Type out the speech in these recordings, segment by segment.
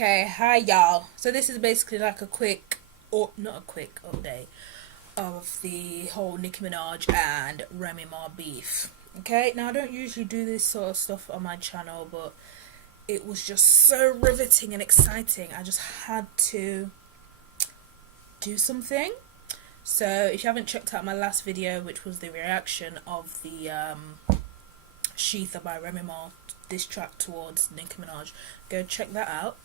Okay, hi y'all. So this is basically like a quick, or not a quick update of the whole Nicki Minaj and Remy Ma beef. Okay, now I don't usually do this sort of stuff on my channel, but it was just so riveting and exciting. I just had to do something. So if you haven't checked out my last video, which was the reaction of the Sheetha by Remy Ma diss track towards Nicki Minaj, go check that out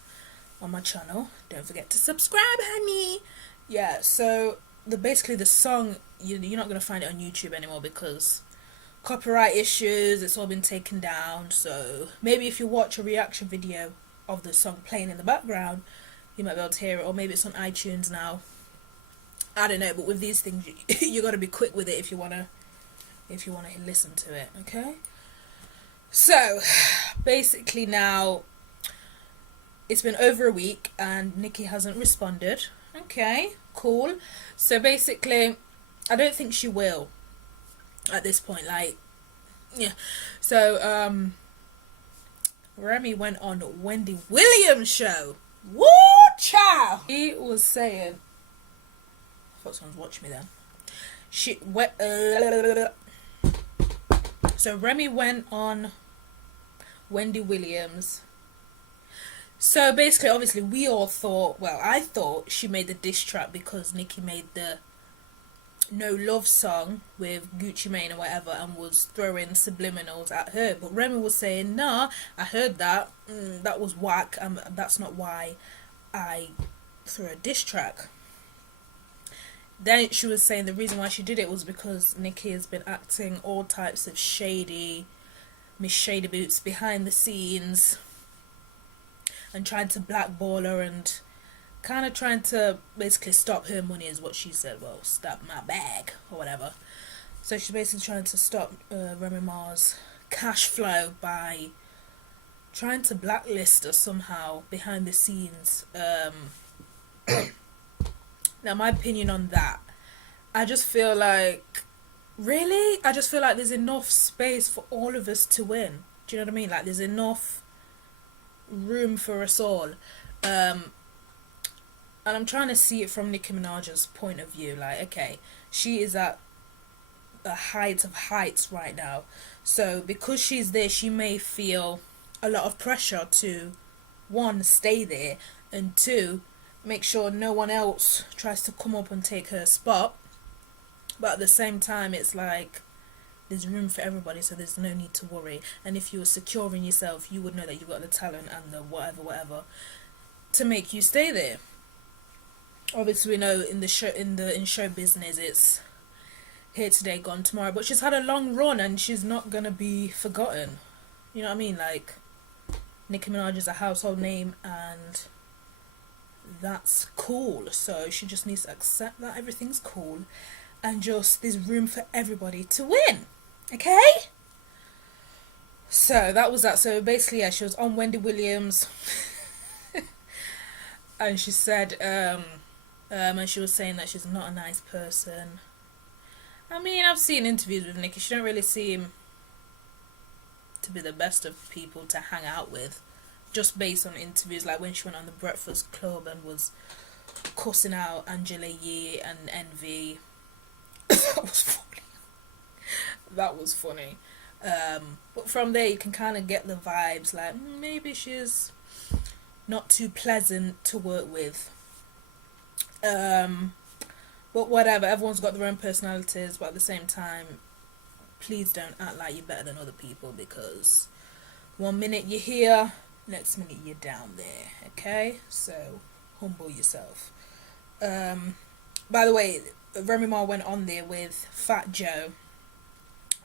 on my channel. Don't forget to subscribe, honey. Yeah, so basically the song, you're not gonna find it on YouTube anymore because copyright issues. It's all been taken down. So maybe if you watch a reaction video of the song playing in the background, you might be able to hear it, or maybe it's on iTunes now. I don't know, but with these things, you got to be quick with it if you wanna listen to it. Okay. So basically now it's been over a week and Nicki hasn't responded. Okay, cool. So basically, I don't think she will at this point. Like, yeah. So, Remy went on Wendy Williams' show. Woo, child! He was saying, I thought someone's watching me then. So Remy went on Wendy Williams. So basically, obviously, we all thought, well, I thought she made the diss track because Nicki made the No Love song with Gucci Mane or whatever and was throwing subliminals at her. But Remy was saying, nah, I heard that. That was whack. That's not why I threw a diss track. Then she was saying the reason why she did it was because Nicki has been acting all types of Miss Shady Boots behind the scenes and trying to blackball her and kind of trying to basically stop her money is what she said. Well, stop my bag or whatever. So she's basically trying to stop Remy Ma's cash flow by trying to blacklist her somehow behind the scenes. Now my opinion on that, I just feel like, really? I just feel like there's enough space for all of us to win. Do you know what I mean? Like there's enough room for us all. And I'm trying to see it from Nicki Minaj's point of view. Like, okay, she is at the height of heights right now. So because she's there, she may feel a lot of pressure to, one, stay there, and two, make sure no one else tries to come up and take her spot. But at the same time, it's like there's room for everybody, so there's no need to worry. And if you were secure in yourself, you would know that you've got the talent and the whatever to make you stay there. Obviously, we know in show business, it's here today, gone tomorrow. But she's had a long run, and she's not gonna be forgotten. You know what I mean? Like, Nicki Minaj is a household name, and that's cool. So she just needs to accept that everything's cool, and just there's room for everybody to win. Okay? So that was that. So basically, yeah, she was on Wendy Williams and she said, and she was saying that she's not a nice person. I mean, I've seen interviews with Nicki. She don't really seem to be the best of people to hang out with, just based on interviews. Like when she went on the Breakfast Club and was cussing out Angela Yee and Envy. That was funny. That was funny. But from there, you can kind of get the vibes. Like maybe she's not too pleasant to work with. But whatever, everyone's got their own personalities, but at the same time, please don't act like you're better than other people, because one minute you're here, next minute you're down there. Okay, so humble yourself. By the way, Remy Ma went on there with Fat Joe.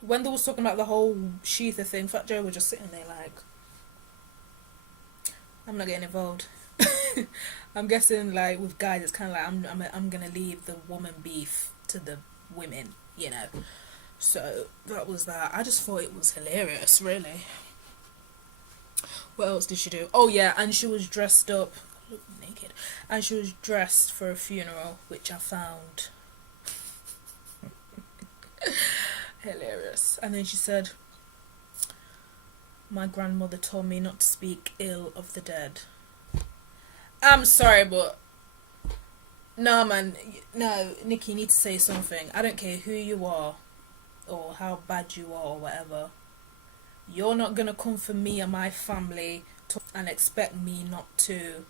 When they was talking about the whole Sheetha thing, Fat Joe was just sitting there like, I'm not getting involved. I'm guessing like with guys, it's kind of like I'm gonna leave the woman beef to the women, you know. So that was that. I just thought it was hilarious, really. What else did she do? Oh yeah, and she was dressed up, naked, and she was dressed for a funeral, which I found hilarious. And then she said, "My grandmother told me not to speak ill of the dead." I'm sorry, but no, man. No, Nikki, you need to say something. I don't care who you are or how bad you are or whatever. You're not gonna come for me and my family and expect me not to.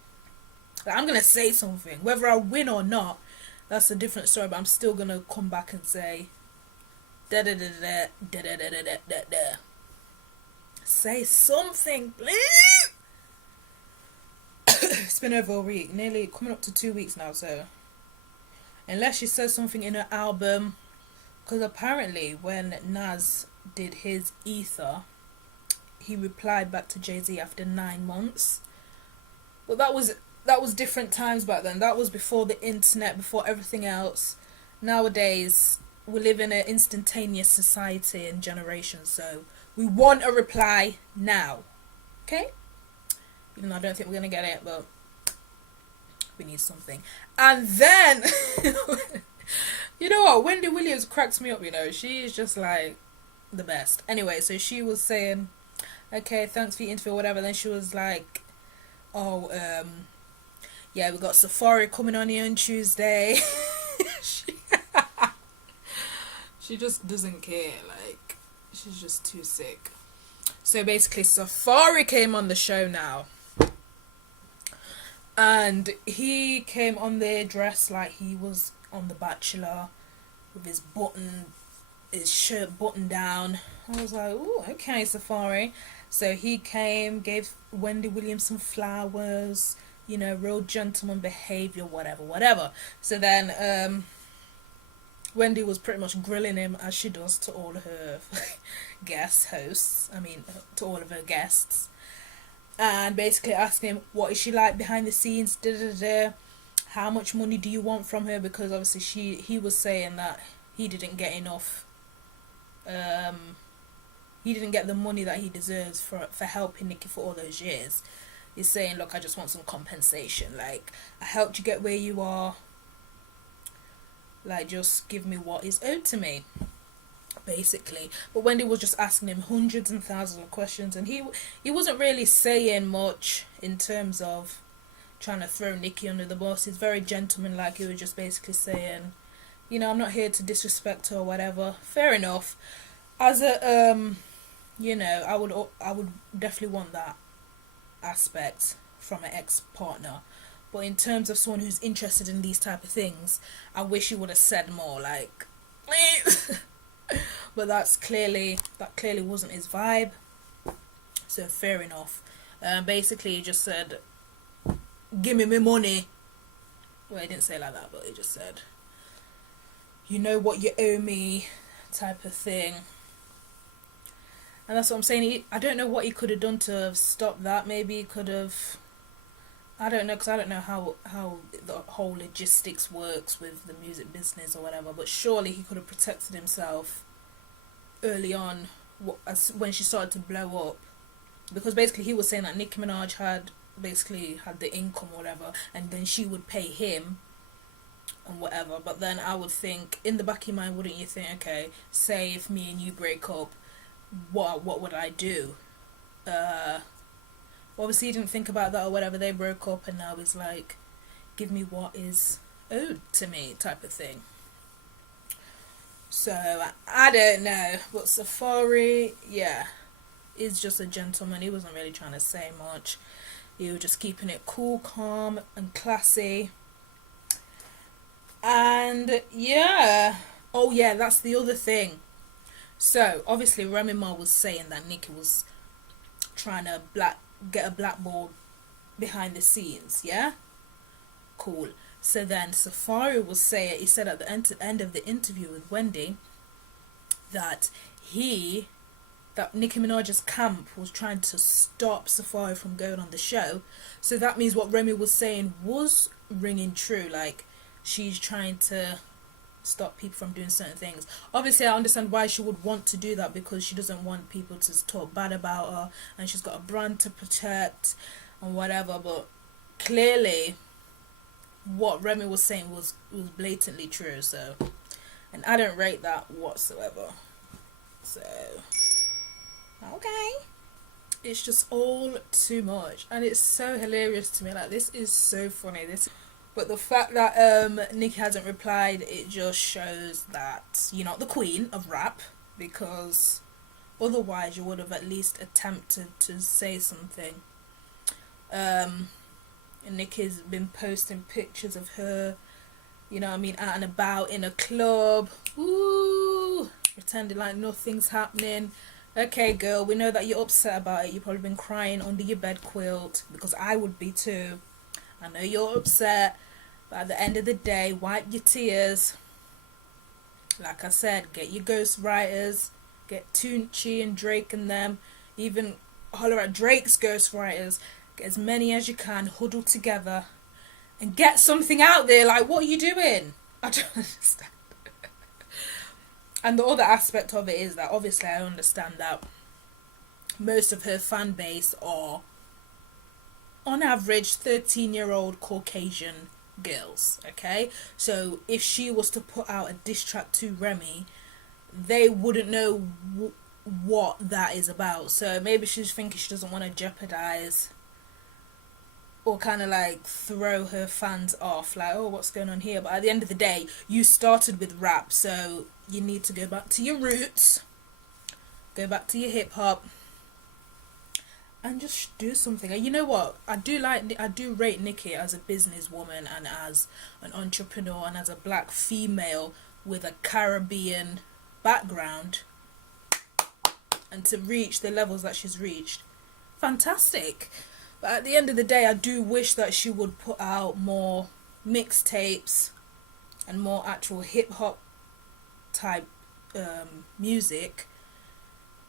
Like, I'm gonna say something, whether I win or not. That's a different story. But I'm still gonna come back and say, da da da da da da da da da da. Say something, please. It's been over a week, nearly coming up to 2 weeks now. So unless she says something in her album, because apparently when Nas did his Ether, he replied back to Jay-Z after 9 months. But that was different times back then. That was before the internet, before everything else. Nowadays, we live in an instantaneous society and generation, so we want a reply now. Okay? Even though I don't think we're going to get it, but we need something. And then, you know what? Wendy Williams cracks me up, you know. She's just like the best. Anyway, so she was saying, okay, thanks for your interview or whatever. Then she was like, oh, yeah, we got Safari coming on here on Tuesday. She just doesn't care. Like, she's just too sick. So basically, Safari came on the show now. And he came on there dressed like he was on The Bachelor, with his shirt buttoned down. I was like, oh, okay, Safari. So he came, gave Wendy Williams some flowers, you know, real gentleman behaviour, whatever. So then Wendy was pretty much grilling him, as she does to all her to all of her guests. And basically asking him, what is she like behind the scenes, how much money do you want from her, because obviously he was saying that he didn't get enough, he didn't get the money that he deserves for helping Nicki for all those years. He's saying, look, I just want some compensation, like, I helped you get where you are, like, just give me what is owed to me, basically. But Wendy was just asking him hundreds and thousands of questions, and he wasn't really saying much in terms of trying to throw Nicki under the bus. He's very gentleman-like. He was just basically saying, you know, I'm not here to disrespect her or whatever. Fair enough. As a you know, I would definitely want that aspect from an ex-partner. But in terms of someone who's interested in these type of things, I wish he would have said more, like, but that clearly wasn't his vibe. So fair enough. Basically, he just said, give me my money. Well, he didn't say it like that, but he just said, you know what you owe me, type of thing. And that's what I'm saying. I don't know what he could have done to stop that. Maybe he could have, I don't know, because I don't know how the whole logistics works with the music business or whatever, but surely he could have protected himself early on when she started to blow up, because basically he was saying that Nicki Minaj had the income or whatever, and then she would pay him and whatever. But then I would think, in the back of your mind, wouldn't you think, okay, say if me and you break up, what would I do? Obviously he didn't think about that or whatever. They broke up, and now he's like, give me what is owed to me, type of thing. So I don't know, but Safari, yeah, is just a gentleman. He wasn't really trying to say much. He was just keeping it cool, calm and classy. And yeah, oh yeah, that's the other thing. So obviously Remy Ma was saying that Nicki was trying to get a blackboard behind the scenes, yeah? Cool. So then Safari was saying, he said at the end of the interview with Wendy that Nicki Minaj's camp was trying to stop Safari from going on the show. So that means what Remy was saying was ringing true, like she's trying to stop people from doing certain things. Obviously I understand why she would want to do that, because she doesn't want people to talk bad about her, and she's got a brand to protect and whatever. But clearly what Remy was saying was blatantly true. So, and I don't rate that whatsoever. So okay, it's just all too much, and it's so hilarious to me. Like, this is so funny. But the fact that Nicki hasn't replied, it just shows that you're not the queen of rap, because otherwise you would have at least attempted to say something. Nicki's been posting pictures of her, you know what I mean, out and about in a club, woo, pretending like nothing's happening. Okay, girl, we know that you're upset about it. You've probably been crying under your bed quilt, because I would be too. I know you're upset, but at the end of the day, wipe your tears. Like I said, get your ghostwriters, get Tunchi and Drake and them, even holler at Drake's ghostwriters, get as many as you can, huddle together, and get something out there. Like, what are you doing? I don't understand. And the other aspect of it is that obviously I understand that most of her fan base are, on average, 13-year-old Caucasian girls, okay? So if she was to put out a diss track to Remy, they wouldn't know what that is about. So maybe she's thinking she doesn't want to jeopardize or kind of like throw her fans off, like, oh, what's going on here? But at the end of the day, you started with rap, so you need to go back to your roots, go back to your hip hop, and just do something. And you know what? I do rate Nicki as a businesswoman and as an entrepreneur and as a black female with a Caribbean background, and to reach the levels that she's reached, fantastic. But at the end of the day, I do wish that she would put out more mixtapes and more actual hip-hop type music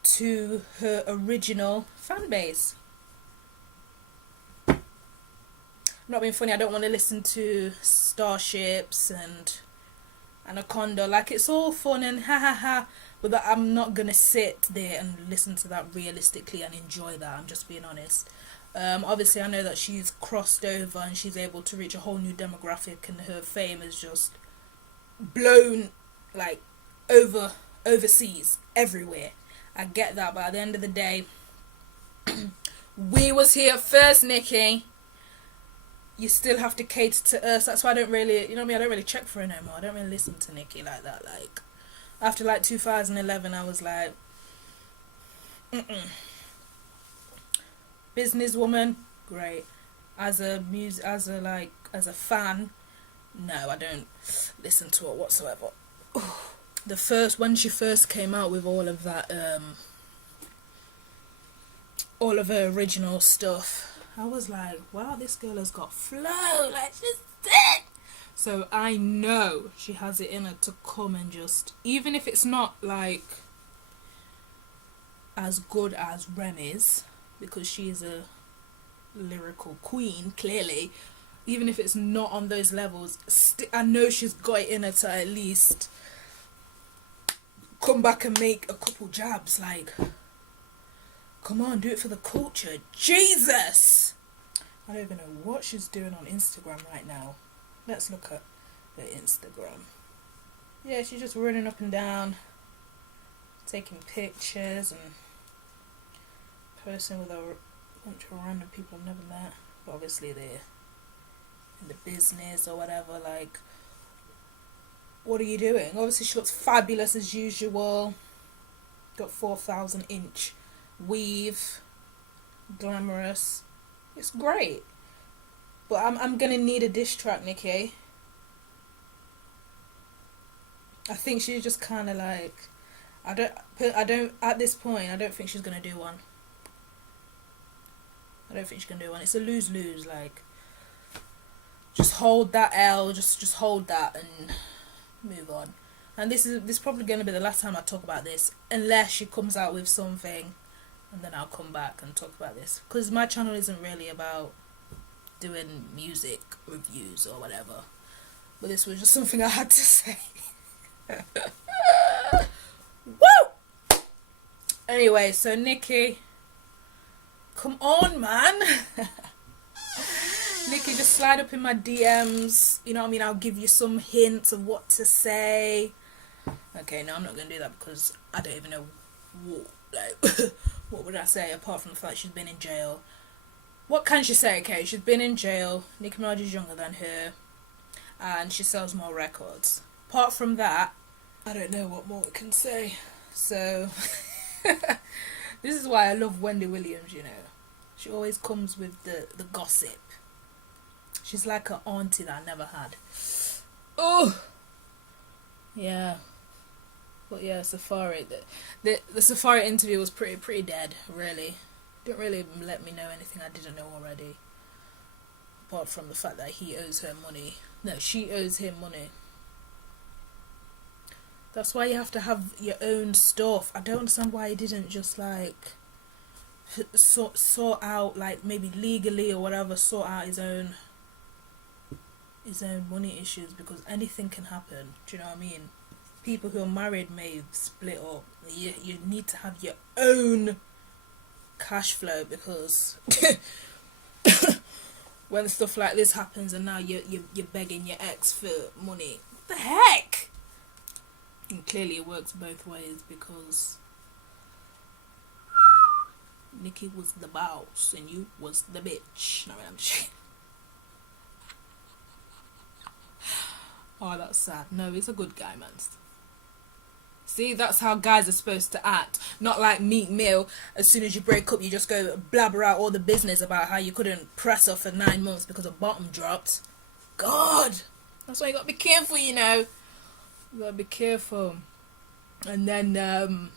to her original fan base. Not being funny, I don't want to listen to Starships and Anaconda. Like, it's all fun and ha ha ha, but that I'm not going to sit there and listen to that realistically and enjoy that. I'm just being honest. Obviously, I know that she's crossed over and she's able to reach a whole new demographic, and her fame is just blown like overseas, everywhere. I get that, but at the end of the day, we was here first, Nicki. You still have to cater to us. That's why I don't really, you know what I mean, I don't really check for her no more. I don't really listen to Nicki like that. Like, after like 2011, I was like, businesswoman, great. As a fan, no, I don't listen to it whatsoever. When she first came out with all of that, all of her original stuff, I was like, wow, this girl has got flow, like, she's sick. So I know she has it in her to come and just, even if it's not like as good as Remy's, because she is a lyrical queen, clearly, even if it's not on those levels, I know she's got it in her to at least come back and make a couple jabs. Like, come on, do it for the culture. Jesus! I don't even know what she's doing on Instagram right now. Let's look at her Instagram. Yeah, she's just running up and down, taking pictures and posting with a bunch of random people I've never met. But obviously they're in the business or whatever. Like, what are you doing? Obviously she looks fabulous as usual. Got 4,000 inch weave, glamorous. It's great. But I'm gonna need a diss track, Nicki. I think she's just kind of like, I don't at this point, I don't think she's gonna do one. I don't think she's gonna do one. It's a lose-lose. Like, just hold that L, just hold that and move on. And this is probably gonna be the last time I talk about this, unless she comes out with something, and then I'll come back and talk about this, because my channel isn't really about doing music reviews or whatever. But this was just something I had to say. Woo! Anyway, so Nicki, come on, man. Nicki, just slide up in my DMs. You know what I mean? I'll give you some hints of what to say. Okay, no, I'm not going to do that because I don't even know what would I say apart from the fact she's been in jail? What can she say? Okay, she's been in jail. Nicki Minaj is younger than her, and she sells more records. Apart from that, I don't know what more we can say. So this is why I love Wendy Williams. You know, she always comes with the gossip. She's like an auntie that I never had. Oh, yeah. But yeah, Safari. The Safari interview was pretty dead. Really, didn't really let me know anything I didn't know already. Apart from the fact that he owes her money. No, she owes him money. That's why you have to have your own stuff. I don't understand why he didn't just like sort out, like maybe legally or whatever, sort out his own money issues, because anything can happen. Do you know what I mean? People who are married may split up. You need to have your own cash flow, because when stuff like this happens and now you're begging your ex for money, what the heck? And clearly it works both ways, because Nicki was the boss and you was the bitch. No, I'm just oh, that's sad. No, he's a good guy, man. See, that's how guys are supposed to act. Not like Meek Mill. As soon as you break up, you just go blabber out all the business about how you couldn't press her for 9 months because her bottom dropped. God! That's why you gotta be careful, you know. You gotta be careful. And then,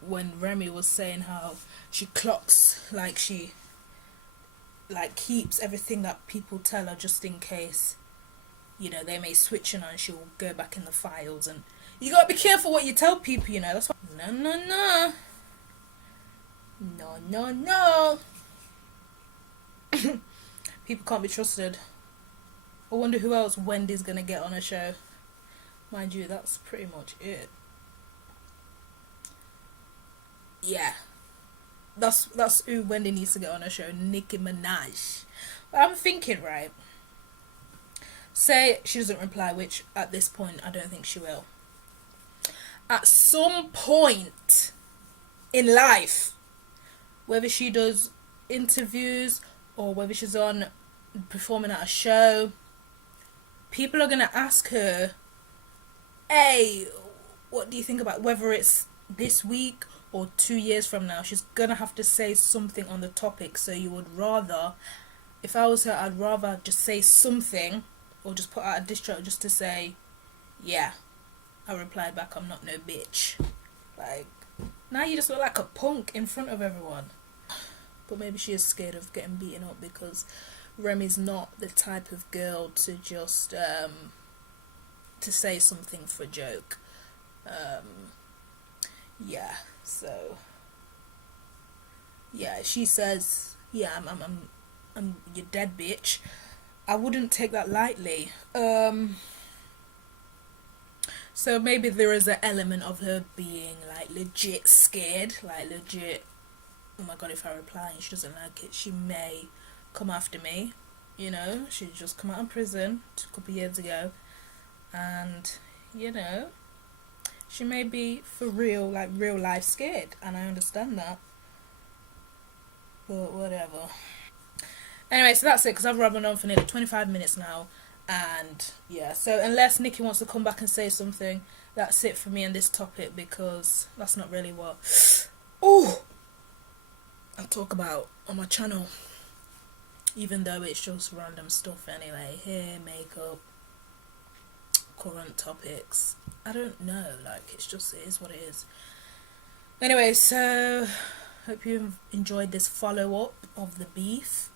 when Remy was saying how she clocks, like she, like keeps everything that people tell her just in case, you know, they may switch on her and she'll go back in the files. And you gotta be careful what you tell people, you know. That's why. No. People can't be trusted. I wonder who else Wendy's gonna get on a show. Mind you, that's pretty much it. Yeah. That's who Wendy needs to get on a show. Nicki Minaj. But I'm thinking, right, say she doesn't reply, which at this point I don't think she will. At some point in life, whether she does interviews or whether she's on performing at a show, people are gonna ask her, hey, what do you think about, whether it's this week or 2 years from now, she's gonna have to say something on the topic. So you would rather, if I was her, I'd rather just say something or just put out a diss track just to say, yeah, I replied back, I'm not no bitch. Like, now you just look like a punk in front of everyone. But maybe she is scared of getting beaten up, because Remy's not the type of girl to just to say something for a joke. Yeah, so yeah, she says, yeah, I'm your dead bitch. I wouldn't take that lightly. So maybe there is an element of her being like legit scared, like legit, oh my god, if I reply and she doesn't like it, she may come after me. You know, she just come out of prison a couple of years ago, and you know, she may be for real, like real life scared, and I understand that. But whatever. Anyway, so that's it, because I've run on for nearly 25 minutes now. And yeah, so unless Nicki wants to come back and say something, that's it for me on this topic, because that's not really what I talk about on my channel, even though it's just random stuff anyway. Hair, makeup, current topics, I don't know, like it is what it is. Anyway, so hope you enjoyed this follow-up of the beef.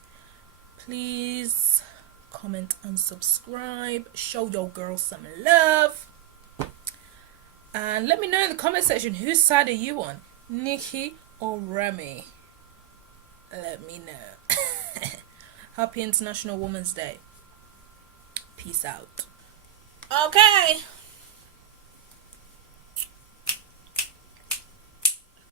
Please comment and subscribe, show your girl some love, and let me know in the comment section, whose side are you on, Nicki or Remy? Let me know. Happy International Women's Day. Peace out. Okay.